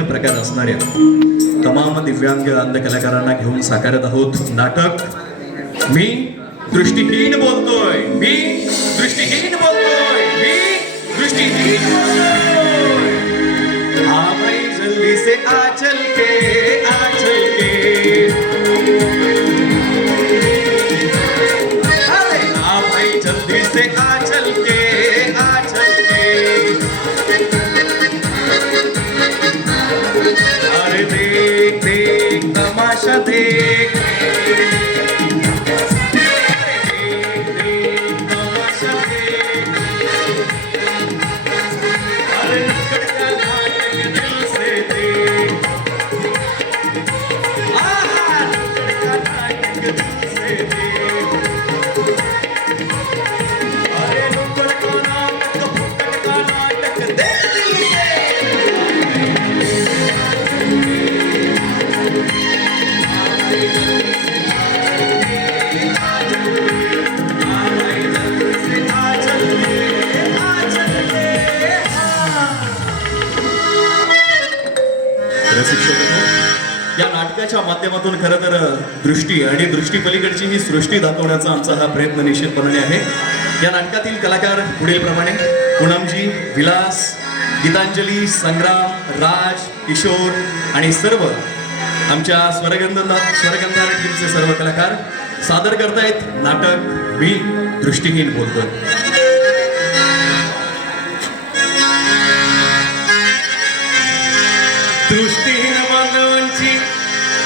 भिन्न प्रकार असणाऱ्या तमाम दिव्यांग अंध कलाकारांना घेऊन साकारत आहोत नाटक मी दृष्टिहीन बोलतोय, मी दृष्टिहीन बोलतोय, मी दृष्टिहीन बोलतोय। हाँ भाई जल्दी से आ चल के, आ चल के। हाँ भाई जल्दी से आ चल के, आ चल के। अरे देख देख तमाशा देख, या नाटकाच्या माध्यमातून खरं तर दृष्टी आणि दृष्टीपलीकडची ही सृष्टी दाखवण्याचा आमचा हा प्रयत्न निश्चितपणे आहे। या नाटकातील कलाकार पुढील प्रमाणे पूनमजी, विलास, गीतांजली, संग्राम, राज, किशोर आणि सर्व आमच्या स्वरगंधार टीमचे सर्व कलाकार सादर करतायत नाटक मी दृष्टिहीन बोलतोय। दृष्टिहीन बांधवांची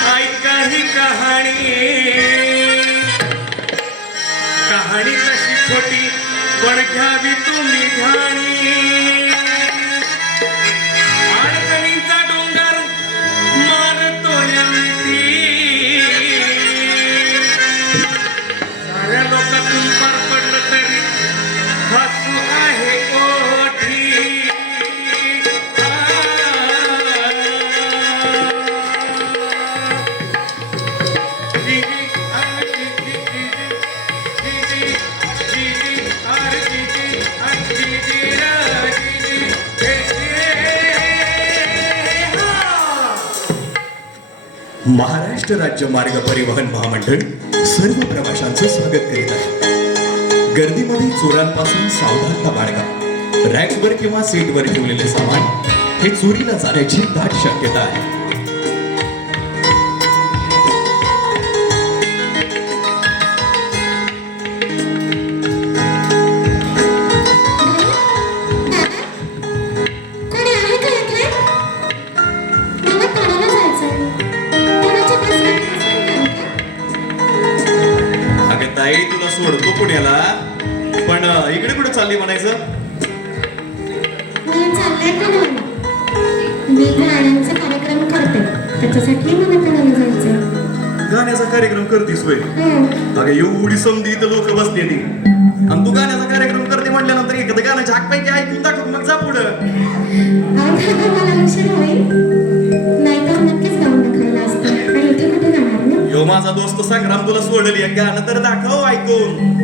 ऐका ही कहाणी तशी छोटी पण घ्यावी तुम्ही ध्यानी। अडचणींचा डोंगर मारतो या विधी, साऱ्या लोकातून पार पडलं तरी हसू आहे ओठी। महाराष्ट्र राज्य मार्ग परिवहन महामंडळ सर्व प्रवाशांचं स्वागत करीत आहे। गर्दीमध्ये चोरांपासून सावधानता बाळगा। रॅकवर किंवा सीटवर ठेवलेले सामान हे चोरीला जाण्याची दाट शक्यता आहे। ताई तुला सोडतो पुण्याला, पण इकडे कुठे चालली म्हणायचं? मी गाण्याचा कार्यक्रम करते, त्याच्यासाठी मला पुण्याला जायचंय। गाण्याचा कार्यक्रम करतीस होय? अगं एवढी समधी इथं लोक बसलेली आणि तू गाण्याचा कार्यक्रम करते म्हटल्यानंतर एखादं गाणं झाकपैकी ऐकून दाखव, मग जा पुढं। मला उशीर होईल, नाही तर नक्कीच गाऊन दाखवलं असतं। आणि इथे कुठे जाणार ना? यो माझा दोस्त संग्राम तुला सोडली, गाणं तर दाखव ऐकून।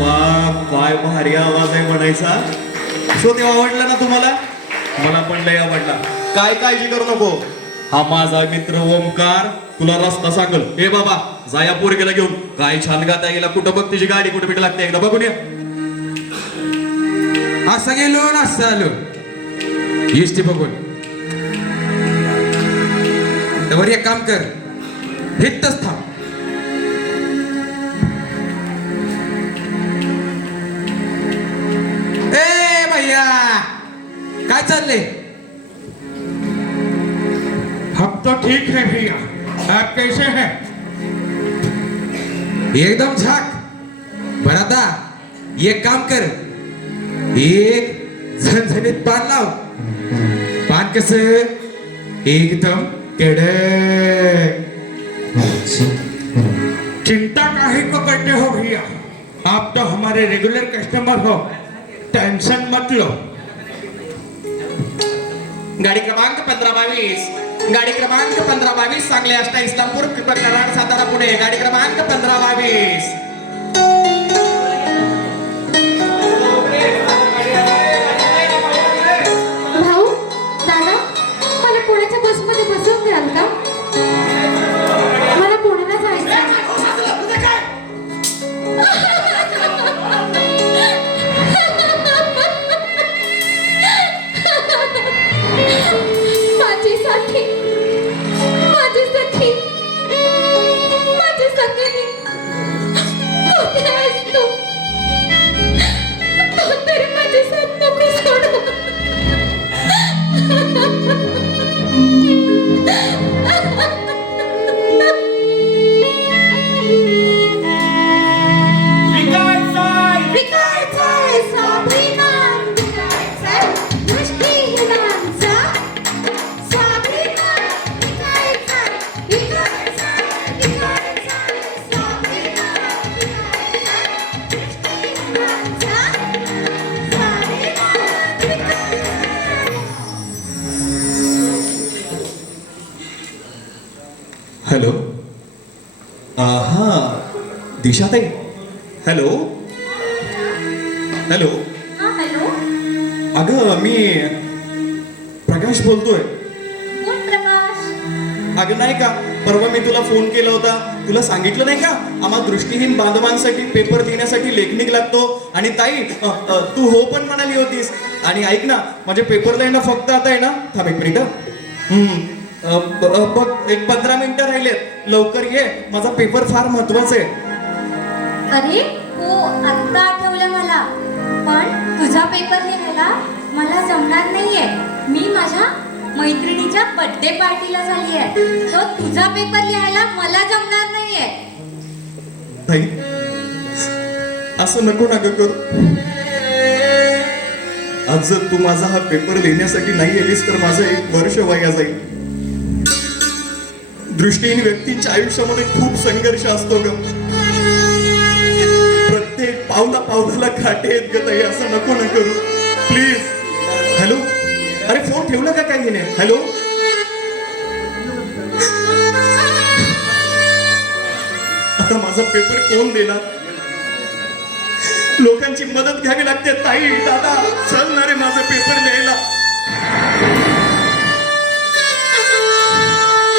वा काय भारी आवाज आहे म्हणायचा. सो ते आवडला ना तुम्हाला? मला पण लय आवडला. काय काळजी करू नको, हा माझा मित्र ओमकार तुला रस्ता सांगल. हे बाबा जाया पोरगेला घेऊन. काय छान गाता गेला. कुठं बघ तिची गाडी कुठं बिट लागते एकदा बघून ये. असं गेलो ना असं आलो इष्टी बघून. तर एक काम कर, हितच थांब. ए भैया काय चाललंय? हम तो ठीक है भैया, आप कैसे हैं? एकदम झाक. बरं आता एक काम कर, एक झणझणीत पान लाव. पान कस एकदम कडक. चिंता काहे को करते हो भैया, आप तो हमारे रेगुलर कस्टमर हो, टेंशन मत लो. गाडी क्रमांक 1522, गाडी क्रमांक 1522, सांगली आष्टा इस्लामपूर कराड सातारा पुणे. गाडी क्रमांक 1522. भाऊ दादा, मला पुण्याच्या बसमध्ये बसवून द्याल का? मला पुण्याला जायचं. माझी साथी, माझी सखी, माझी संगिनी, कुठे आहेस तू? तू तरी माझी साथ नको सोडू. विकायचंय स्वाभिमान, विकायचंय दृष्टीहीनांचा. स्वाभिमान विकायचा, विकायचा, विकायचा. स्वाभिमान विकायचा, दृष्टीहीनांचा. स्वाभिमान विकायचा. हॅलो. हा दिशाताई. Hello hello. हा हॅलो, अगं मी प्रकाश बोलतोय. कोण प्रकाश? अगं नाही का, परवा मी तुला फोन केला होता. तुला सांगितलं नाही का, आम्हा दृष्टीहीन बांधवांसाठी पेपर देण्यासाठी लेखनिक लागतो. आणि ताई तू हो पण म्हणाली होतीस. आणि ऐक ना, माझे पेपर द्यायला फक्त आता आहे ना, थांब एक मिनिट. बघ एक 15 मिनिटं राहिलेत, लवकर ये. माझा पेपर फार महत्वाचा आहे. अरे हो, आत्ता आठवलं मला. पण तुझा पेपर लिहायला मला जमणार नाहीये. मी माझ्या मैत्रिणीच्या बर्थडे पार्टीला झाली आहे. तो तुझा पेपर लिहायला मला जमणार नाहीये. ताई असं नको ना ग करू. आज जर तू माझा हा पेपर लिहिण्यासाठी नाही आलीस तर माझं 1 वर्ष वाया जाईल. दृष्टीहीन व्यक्तींच्या आयुष्यामध्ये खूप संघर्ष असतो ग. प्रत्येक पावला काटे आहेत ग ताई. असं नको ना करू प्लीज. हॅलो. अरे फोन ठेवला का काही नाही? हॅलो. आता माझा पेपर कोण देणार? लोकांची मदत घ्यावी लागते. ताई दादा चल ना रे माझा पेपर द्यायला.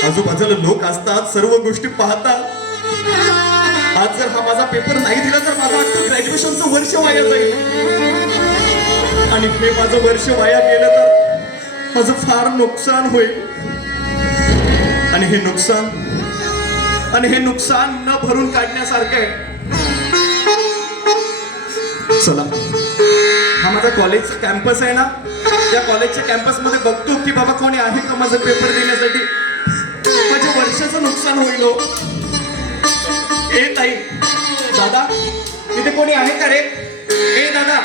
आजूबाजूला लोक असतात, सर्व गोष्टी पाहतात. आज जर हा माझा पेपर नाही दिला तर माझं अख्खं ग्रॅज्युएशनचं वर्ष वाया जाईल. आणि हे माझं वर्ष वाया गेलं तर माझं फार नुकसान होईल. आणि हे नुकसान न भरून काढण्यासारखं आहे. चला, हा माझा कॉलेजचा कॅम्पस आहे ना, त्या कॉलेजच्या कॅम्पस मध्ये बघतो की बाबा कोणी आहे का माझं पेपर देण्यासाठी. माझ्या वर्षाचं नुकसान होईल. ए ताई दादा, तिथे कोणी आहे का रे? ए दादा.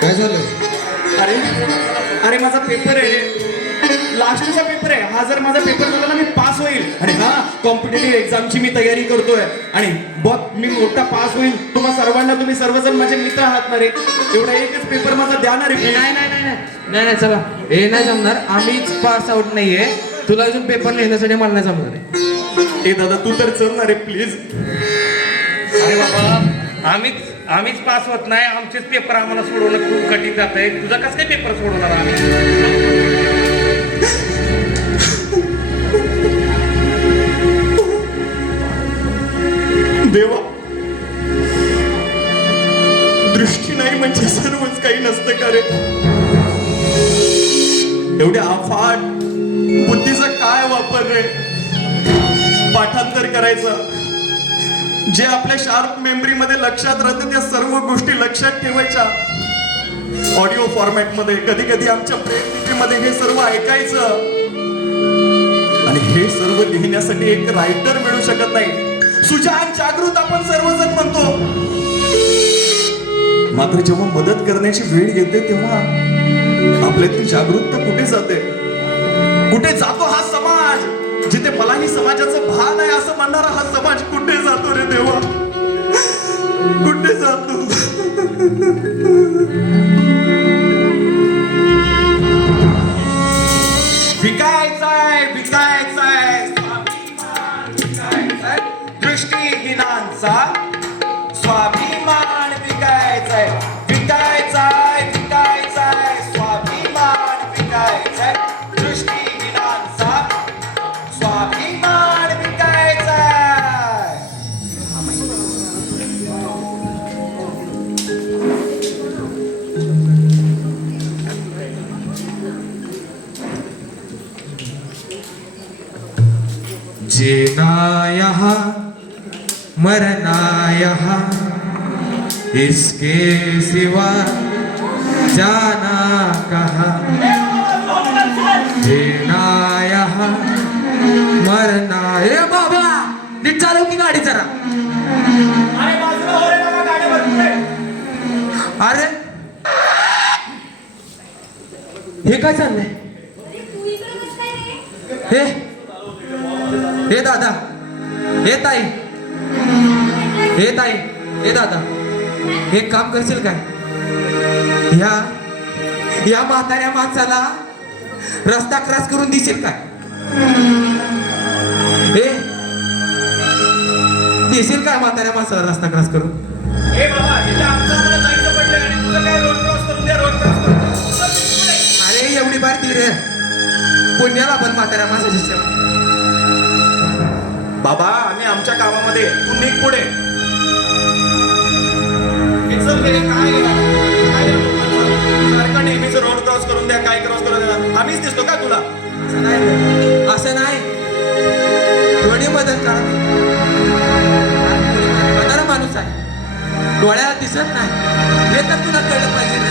काय झालं? अरे माझा पेपर आहे, लास्टचा पेपर आहे. हा जर माझा पेपर झाला ना मी पास होईल. आणि हा कॉम्पिटेटिव्ह एक्झामची मी तयारी करतोय. आणि बघ मी मोठा पास होईल. तुम्हा सर्वांना, तुम्ही सर्वजण माझे मित्र आहात ना रे. एवढा एकच पेपर माझा द्या ना रे. नाही चला, हे नाही जमणार. आम्हीच पास आउट नाहीये. तुला अजून पेपर लिहिण्यासाठी मला नाही जमणार आहे. ए दादा तू तर चल ना रे प्लीज. अरे बाबा आम्हीच पास होत नाही, आमचेच पेपर आम्हाला सोडवणं खूप कठीण जात आहे. तुझा कसं काय पेपर सोडवणार आम्ही? देवा, दृष्टी नाही म्हणजे सर्वच काही नसतं का रे? एवढ्या अफाट बुद्धीचा काय वापर रे? पाठांतर करायचं, जे आपल्या शार्प मेमरी मध्ये लक्षात राहतं त्या सर्व गोष्टी लक्षात ठेवायच्या. ऑडिओ फॉर्मॅट मध्ये, कधी कधी आमच्या ब्रेन मध्ये हे सर्व ऐकायचं. आणि हे सर्व लिहिण्यासाठी एक रायटर मिळू शकत नाही. सुजान, जागृत आपण सर्वजण म्हणतो, मात्र जेव्हा मदत करण्याची वेळ येते तेव्हा आपल्यातली जागृतता कुठे जाते? कुठे जातो हा समाज? जिथे मलाही समाजाचं भान आहे असं म्हणणारा हा समाज कुठे जातो रे देवा? कुठे जातो? विकायचाय विकायचाय दृष्टीहीनांचा स्वाभिमान विकायचाय. विकायचाय विकायचाय स्वाभिमान विकायचाय. दृष्टीहीनांचा स्वाभिमान विकायचाय. जीना यहाँ मरना यहाँ, इसके सिवा जाना कहाँ. जीना यहाँ मरना. ए बाबा, नीट चालव की गाडी जरा. अरे हे काय चाललंय? तू इकडे कसं काय रे? हे दादा, हे ताई, हे ताई, हे दादा, एक काम करशील काय? या म्हाताऱ्या माणसाला रस्ता क्रॉस करून देशील काय? हे देशील काय म्हाताऱ्या माणसाला रस्ता क्रॉस करून? ए बाबा, इथे आमचं आम्हाला जायचं पडलं आणि तुझं काय रोड क्रॉस करून द्या, रोड क्रॉस करून. अरे एवढी बार ती रे पुण्याला पण म्हाताऱ्या माणसाची सेवा. बाबा, आम्ही आमच्या कामामध्ये, तू निघ पुढे. हे चल रे, काय सारखं नेहमीच रोड क्रॉस करून द्या, काय क्रॉस करून द्या. आम्हीच दिसतो का तुला? असं नाही, थोडी मदत करा. म्हातारा माणूस आहे, डोळ्याला दिसत नाही, हे तर तुला कळलं पाहिजे ना.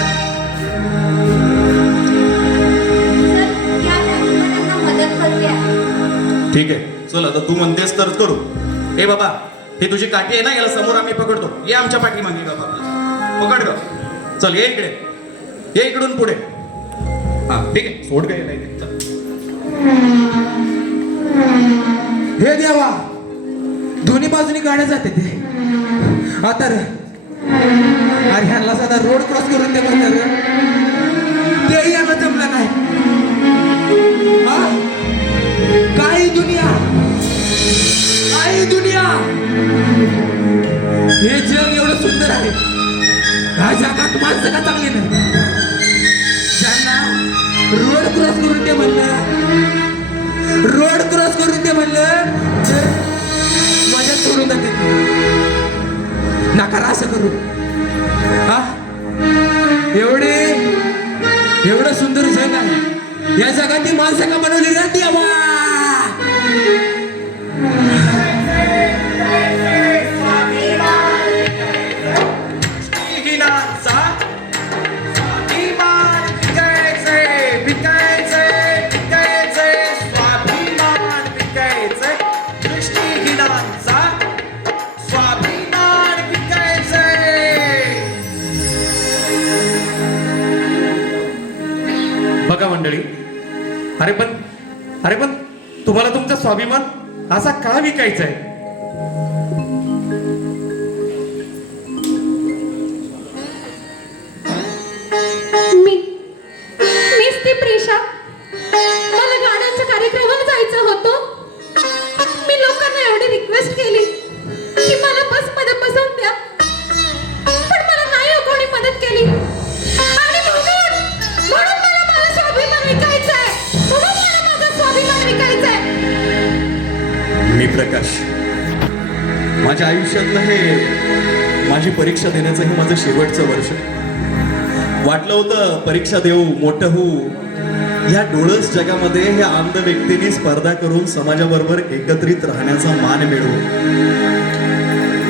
चल, या त्यांना मदत करूया. ठीक आहे, चल आता तू म्हणतेस तर करू. ए बाबा, ही तुझी काठी आहे ना, याला समोर आम्ही पकडतो. ये आमच्या पाठीमागे बाबा, पकड ग. चल ये इकडे, ये इकडून पुढे. हा ठीक आहे, सोड काय नाही ते. चल. हे देवा, दोन्ही बाजूनी गाड्या जाते ते. आता रे, अरे ह्यांना साधा रोड क्रॉस करून दे म्हणलं रे, तेही यांना जमलं नाही. हा? काही दुनिया, काही दुनिया, हे जग एवढं सुंदर आहे, ह्या जगात माणसं का चांगली नाही? ज्यांना रोड क्रॉस करून दे म्हणलं, रोड क्रॉस करून दे म्हणलं, माझ्या सोडून जाते. नकार असं करू. हा, एवढं सुंदर जग आहे, या जगातील माणसं का बनवली राहते देवा? दृष्टीहीनांचा स्वाभिमान विकायचंय, विकायचंय, विकायचंय, स्वाभिमान विकायचंय. दृष्टीहीनांचा स्वाभिमान विकायचंय. बघा मंडळी, अरे पण तुम्हाला तुमचा स्वाभिमान असा का विकायचा आहे? मीच ती प्रेषा. मला गाण्याच्या कार्यक्रमाला जायचं होतं. मी लोकांना एवढी रिक्वेस्ट केली की मला बसमध्ये बसवून द्या, प्रकाश. माझ्या आयुष्यातलं हे माझी परीक्षा देण्याचं हे माझं शेवटचं वर्ष. वाटलं होतं परीक्षा देऊ, मोठं होऊ, या डोळस जगामध्ये ह्या अंध व्यक्तीने स्पर्धा करून समाजाबरोबर एकत्रित राहण्याचा मान मिळवू.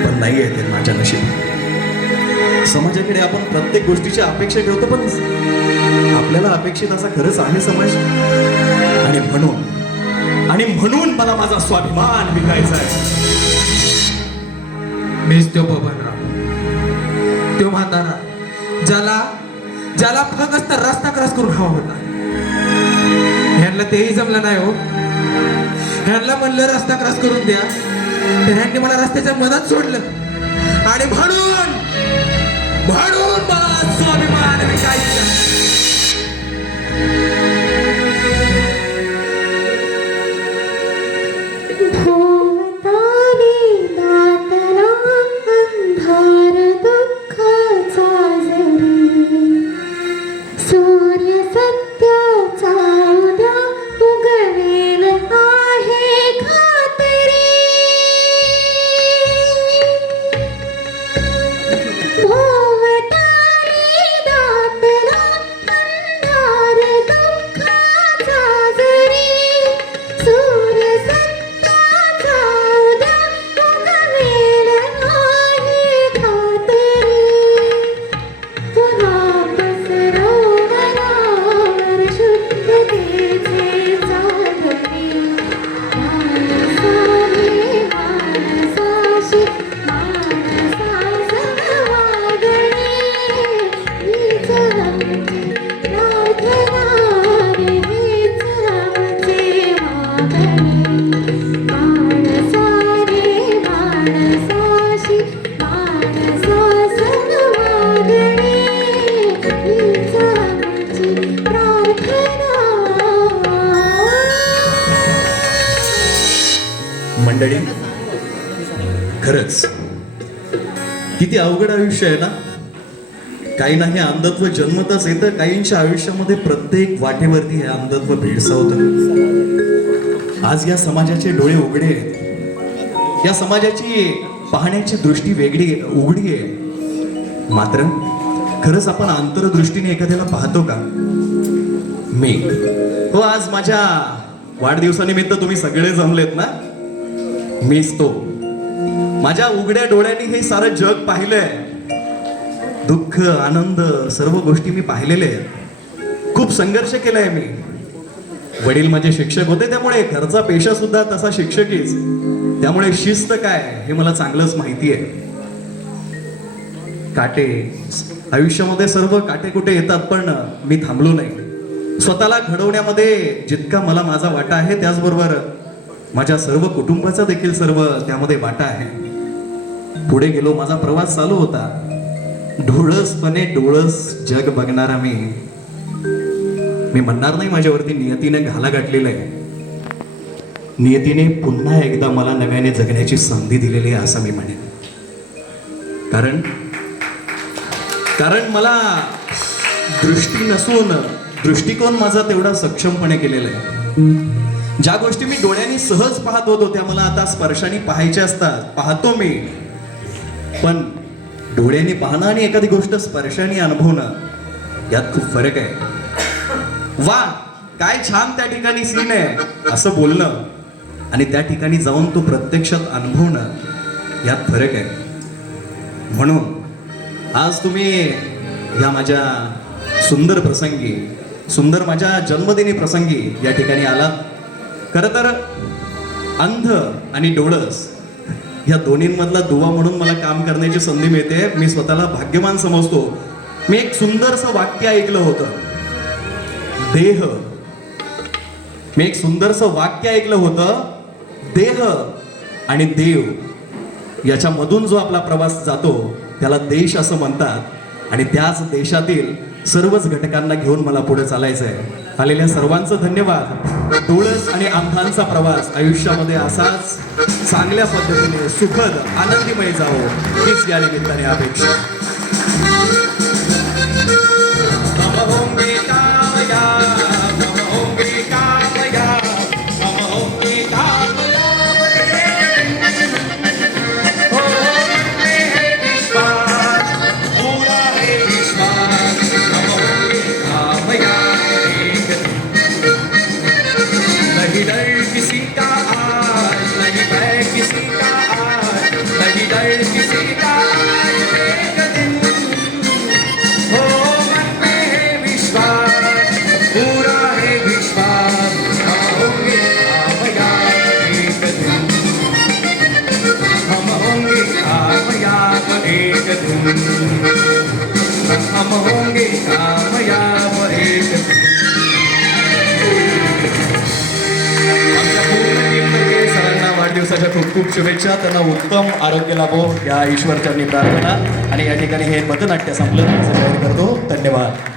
पण नाही आहे ते माझ्या नशिबात. समाजाकडे आपण प्रत्येक गोष्टीची अपेक्षा ठेवतो, पण आपल्याला अपेक्षित असा खरंच आहे समाज. आणि म्हणून मला माझा स्वाभिमान विकायचा आहे. मीच तो बबनराव, तो म्हातारा ज्याला फक्त रस्ता क्रॉस करून हवा होता. ह्यांना तेही जमलं नाही हो. ह्यांना म्हणलं रस्ता क्रॉस करून द्या, तर ह्यांनी मला रस्त्याच्या मधात सोडलं. आणि म्हणून मला स्वाभिमान विकायचा. भोवताली दाटला अंधार दुःखाचा जरी, सूर्य सत्याचा उद्या उगवेल आहे खात्री. भोवताली दाटला अंधार दुःखाचा जरी, सूर्य सत्याचा उद्या उगवेल आहे खात्री. पुन्हा पसरवणावर शुद्धतेचे चादरी, माणसाने माणसाशी माणसास वागणे, हीच आमची प्रार्थना रे, हीच आमची मागणी. माणसाने माणसाशी माणसास वागणे, हीच आमची प्रार्थना. मंडळी, खरंच किती अवघड आयुष्य आहे ना. काही नाही अंधत्व जन्मतच येतं, काहींच्या आयुष्यामध्ये प्रत्येक वाटेवरती हे अंधत्व भेडसावतं. आज या समाजाचे डोळे उघडे आहेत, या समाजाची पाहण्याची दृष्टी उघडी आहे. मात्र खरंच आपण अंतरदृष्टीने एखाद्याला पाहतो का? मी हो, आज माझ्या वाढदिवसानिमित्त तुम्ही सगळे जमलेत ना, मीच तो. माझ्या उघड्या डोळ्यांनी हे सारं जग पाहिलंय. दुःख, आनंद, सर्व गोष्टी मी पाहिलेल्या आहेत. खूप संघर्ष केलाय मी. वडील माझे शिक्षक होते, त्यामुळे घरचा पेशा सुद्धा तसा शिक्षकीच. त्यामुळे शिस्त काय हे मला चांगलंच माहिती आहे. काटे आयुष्यामध्ये सर्व काटे कुठे येतात, पण मी थांबलो नाही. स्वतःला घडवण्यामध्ये जितका मला माझा वाटा आहे, त्याचबरोबर माझ्या सर्व कुटुंबाचा देखील सर्व त्यामध्ये वाटा आहे. पुढे गेलो, माझा प्रवास चालू होता. ढोळसपणे डोळस जग बघणारा मी म्हणणार नाही माझ्यावरती नियतीने घाला गाठलेला आहे. नियतीने पुन्हा एकदा मला नव्याने जगण्याची संधी दिलेली आहे असं मी म्हणेन. कारण मला दृष्टी नसून दृष्टिकोन माझा तेवढा सक्षमपणे केलेला आहे. ज्या गोष्टी मी डोळ्यांनी सहज पाहत होतो, त्या मला आता स्पर्शाने पाहायच्या असतात. पाहतो मी, पण डोळ्यांनी पाहणं आणि एखादी गोष्ट स्पर्शाने अनुभवणं यात खूप फरक आहे. वा, काय छान त्या ठिकाणी सीन आहे असं बोलणं आणि त्या ठिकाणी जाऊन तो प्रत्यक्षात अनुभवणं यात फरक आहे. म्हणून आज तुम्ही या माझ्या सुंदर प्रसंगी, सुंदर माझ्या जन्मदिनी प्रसंगी या ठिकाणी आलात. खरं तर अंध आणि डोळस या दोन्हींमधला दुवा म्हणून मला काम करण्याची संधी मिळते. मी स्वतःला भाग्यवान समजतो. मी एक सुंदरसं वाक्य ऐकलं होतं, मी एक सुंदरसं वाक्य ऐकलं होतं, देह आणि देव याच्यामधून जो आपला प्रवास जातो त्याला देश असं म्हणतात. आणि त्याच देशातील सर्वच घटकांना घेऊन मला पुढे चालायचं आहे. आलेल्या सर्वांचं धन्यवाद. डोळस आणि अंधांचा प्रवास आयुष्यामध्ये असाच चांगल्या पद्धतीने सुखद आनंदीमय जावो हीच या निमित्ताने अपेक्षा. फिर किसी का आज एक दिन हो मन में है विश्वास पूरा है विश्वास हम होंगे कामयाब एक दिन हम होंगे कामयाब एक दिन हम होंगे कामयाब एक दिन आमच्या पूर्ण टीमतर्फे सरांना वाढदिवसाच्या खूप खूप शुभेच्छा. त्यांना उत्तम आरोग्य लाभो या ईश्वरचरणी प्रार्थना. आणि या ठिकाणी हे पथनाट्य संपलं असं जाहीर करतो. धन्यवाद.